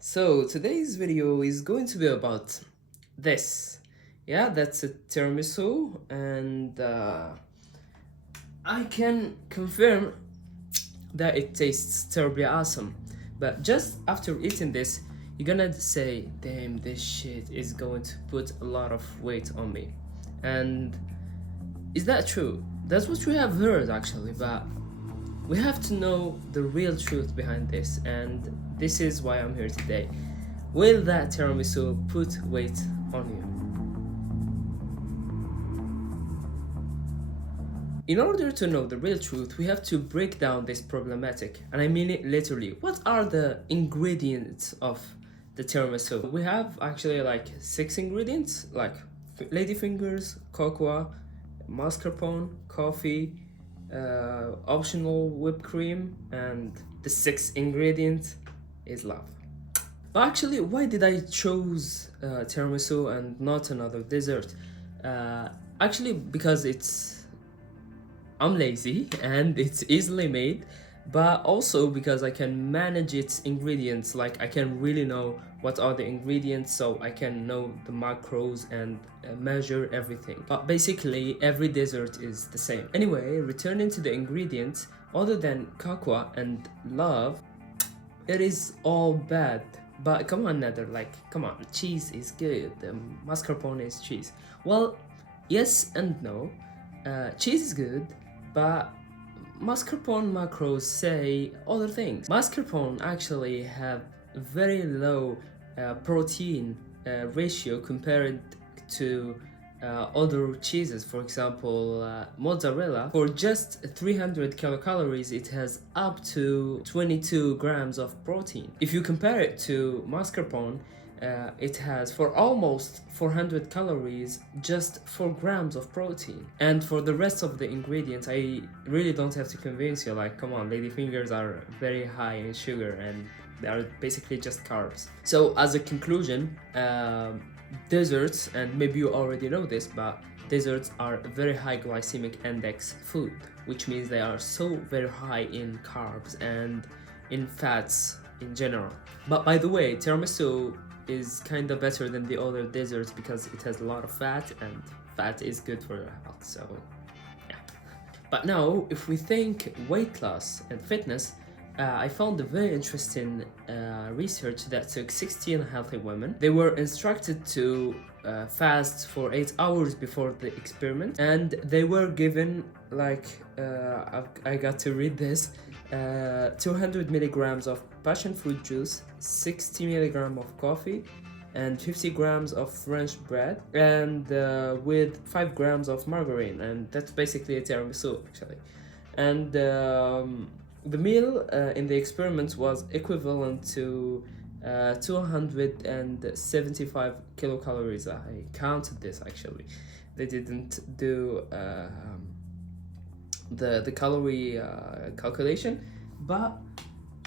So today's video is going to be about this. Yeah, that's a tiramisu, and I can confirm that it tastes terribly awesome. But just after eating this, you're gonna say, "Damn, this shit is going to put a lot of weight on me." And is that true? That's what we have heard actually, but we have to know the real truth behind this, and this is why I'm here today. Will that tiramisu put weight on you? In order to know the real truth, we have to break down this problematic, and I mean it literally. What are the ingredients of the tiramisu? We have actually like 6 ingredients, like ladyfingers, cocoa, mascarpone, coffee, optional whipped cream, and the sixth ingredient is love. Actually, why did I choose tiramisu and not another dessert? Uh, Actually, because I'm lazy and it's easily made, but also because I can manage its ingredients. Like I can really know what are the ingredients, so I can know the macros and measure everything. But basically, every dessert is the same. Anyway, returning to the ingredients, other than cocoa and love, it is all bad. But come on, Nether, like, come on, cheese is good. Mascarpone is cheese. Well, yes and no. Cheese is good, but mascarpone macros say other things. Mascarpone actually have very low protein ratio compared to other cheeses. For example, mozzarella, for just 300 kilocalories, it has up to 22 grams of protein. If you compare it to mascarpone, it has for almost 400 calories just 4 grams of protein. And for the rest of the ingredients, I really don't have to convince you. Like, come on, ladyfingers are very high in sugar and they are basically just carbs. So as a conclusion, desserts, and maybe you already know this, but desserts are a very high glycemic index food, which means they are so very high in carbs and in fats in general. But by the way, tiramisu is kind of better than the other desserts because it has a lot of fat, and fat is good for your health. So yeah. But now, if we think weight loss and fitness, I found a very interesting research that took 16 healthy women. They were instructed to fast for 8 hours before the experiment, and they were given like I got to read this 200 milligrams of passion fruit juice, 60 milligrams of coffee, and 50 grams of French bread, and with 5 grams of margarine, and that's basically a tiramisu actually. And the meal in the experiments was equivalent to 275 kilocalories. I counted this actually. They didn't do the calorie calculation, but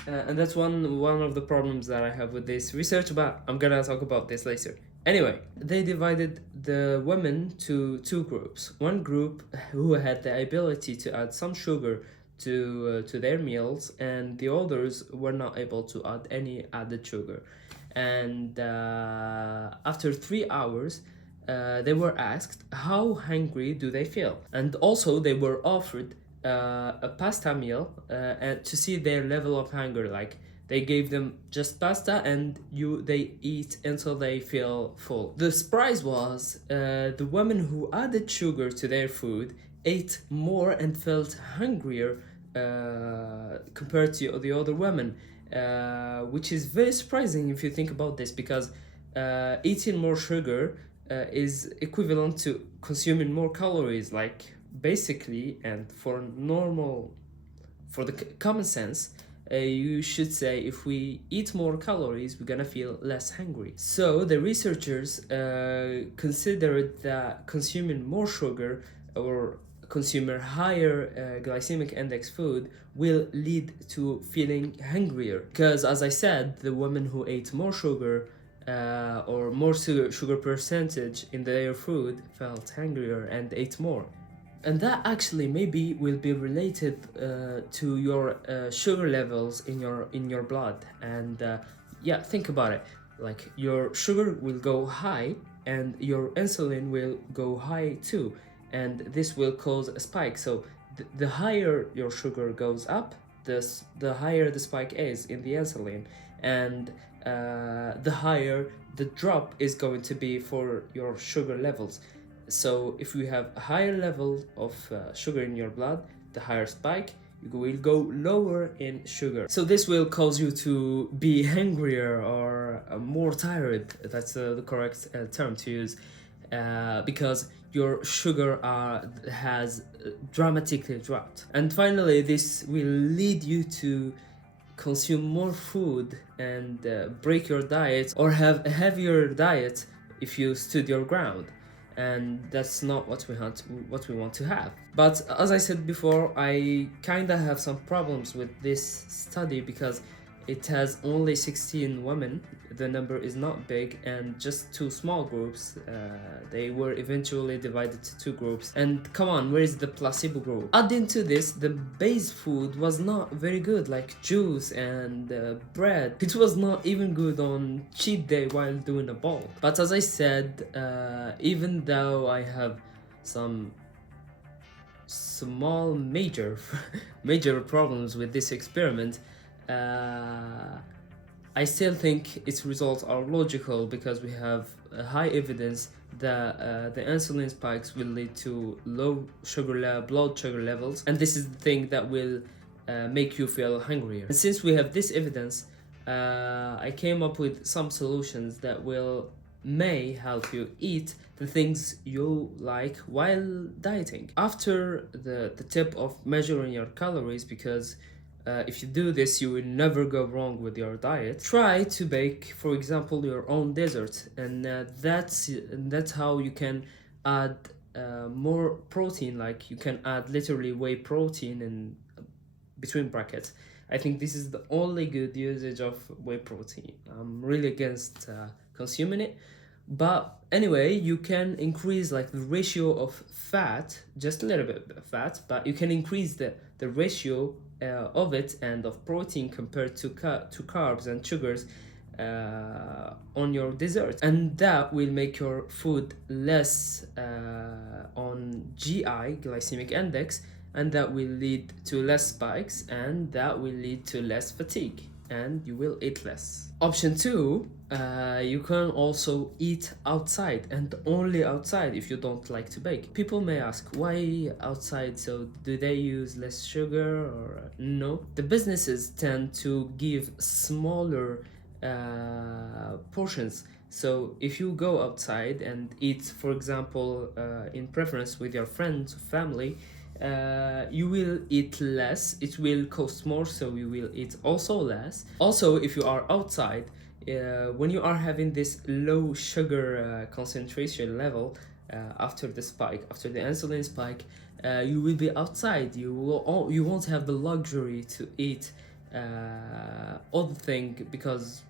and that's one of the problems that I have with this research, but I'm gonna talk about this later. Anyway, they divided the women to two groups. One group who had the ability to add some sugar to their meals, and the others were not able to add any added sugar. And after 3 hours, they were asked how hungry do they feel, and also they were offered a pasta meal and to see their level of hunger. Like they gave them just pasta, and they eat until they feel full. The surprise was the women who added sugar to their food ate more and felt hungrier compared to the other women, which is very surprising if you think about this, because eating more sugar is equivalent to consuming more calories. Like basically, and for the common sense, you should say if we eat more calories, we're gonna feel less hungry. So the researchers considered that consuming more sugar or consumer higher glycemic index food will lead to feeling hungrier, because as I said, the women who ate more sugar or more sugar percentage in their food felt hungrier and ate more. And that actually maybe will be related to your sugar levels in your blood, and yeah, think about it. Like your sugar will go high and your insulin will go high too, and this will cause a spike. So the higher your sugar goes up, the higher the spike is in the insulin, and the higher the drop is going to be for your sugar levels. So if you have a higher level of sugar in your blood, the higher spike, you will go lower in sugar. So this will cause you to be hungrier or more tired. That's the correct term to use, because your sugar has dramatically dropped. And finally, this will lead you to consume more food and break your diet or have a heavier diet if you stood your ground, and that's not what we want to have. But as I said before, I kinda have some problems with this study because it has only 16 women. The number is not big, and just two small groups. They were eventually divided to two groups. And come on, where is the placebo group? Adding to this, the base food was not very good, like juice and bread. It was not even good on cheat day while doing a bulk. But as I said, even though I have some small major problems with this experiment, I still think its results are logical because we have high evidence that the insulin spikes will lead to low blood sugar levels, and this is the thing that will make you feel hungrier. And since we have this evidence, I came up with some solutions that may help you eat the things you like while dieting. After the tip of measuring your calories, because if you do this, you will never go wrong with your diet. Try to bake, for example, your own dessert, and that's how you can add more protein. Like you can add literally whey protein in between brackets. I think this is the only good usage of whey protein. I'm really against consuming it. But anyway, you can increase like the ratio of fat, just a little bit of fat, but you can increase the ratio of it and of protein compared to carbs and sugars on your dessert, and that will make your food less on GI, glycemic index, and that will lead to less spikes, and that will lead to less fatigue, and you will eat less. Option 2, you can also eat outside, and only outside if you don't like to bake. People may ask, why outside? So do they use less sugar or no? The businesses tend to give smaller portions. So if you go outside and eat, for example, in preference with your friends, family, you will eat less. It will cost more, so you will eat also less. Also, if you are outside, when you are having this low sugar concentration level after the spike, after the insulin spike, you will be outside. You won't have the luxury to eat other thing because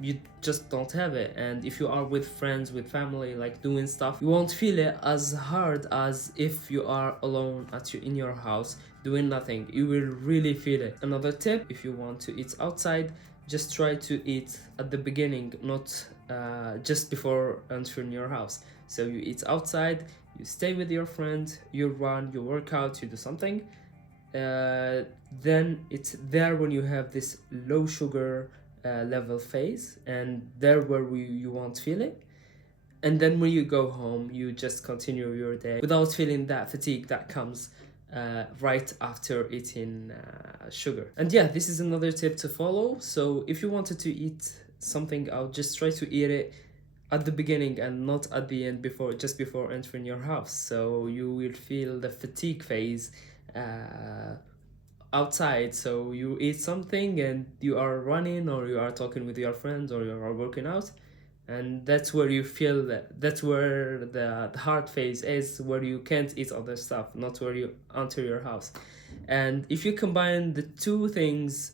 you just don't have it. And if you are with friends, with family, like doing stuff, you won't feel it as hard as if you are alone in your house doing nothing. You will really feel it. Another tip, if you want to eat outside, just try to eat at the beginning, not just before entering your house. So you eat outside, you stay with your friend, you run, you work out, you do something, then it's there when you have this low sugar level phase, and there where you won't feel it. And then when you go home, you just continue your day without feeling that fatigue that comes right after eating sugar. And yeah, this is another tip to follow. So if you wanted to eat something out, just try to eat it at the beginning and not at the end, just before entering your house, so you will feel the fatigue phase outside. So you eat something and you are running, or you are talking with your friends, or you are working out, and that's where you feel that's where the hard phase is, where you can't eat other stuff, not where you enter your house. And if you combine the two things,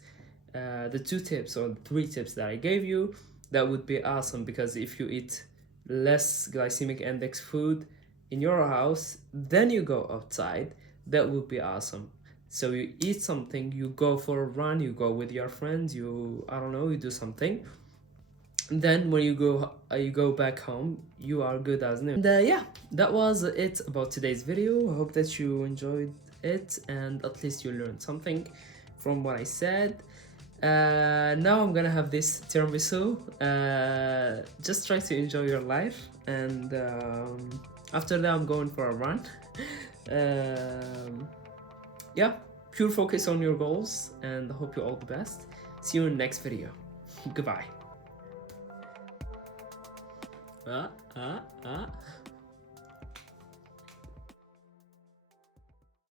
the two tips or three tips that I gave you, that would be awesome, because if you eat less glycemic index food in your house, then you go outside, that would be awesome. So you eat something, you go for a run, you go with your friends, you do something, then when you go back home, you are good as new. And yeah, that was it about today's video. I hope that you enjoyed it and at least you learned something from what I said. Now I'm gonna have this tiramisu. Just try to enjoy your life, and after that I'm going for a run. Yeah, pure focus on your goals, and I hope you all the best. See you in the next video. Goodbye.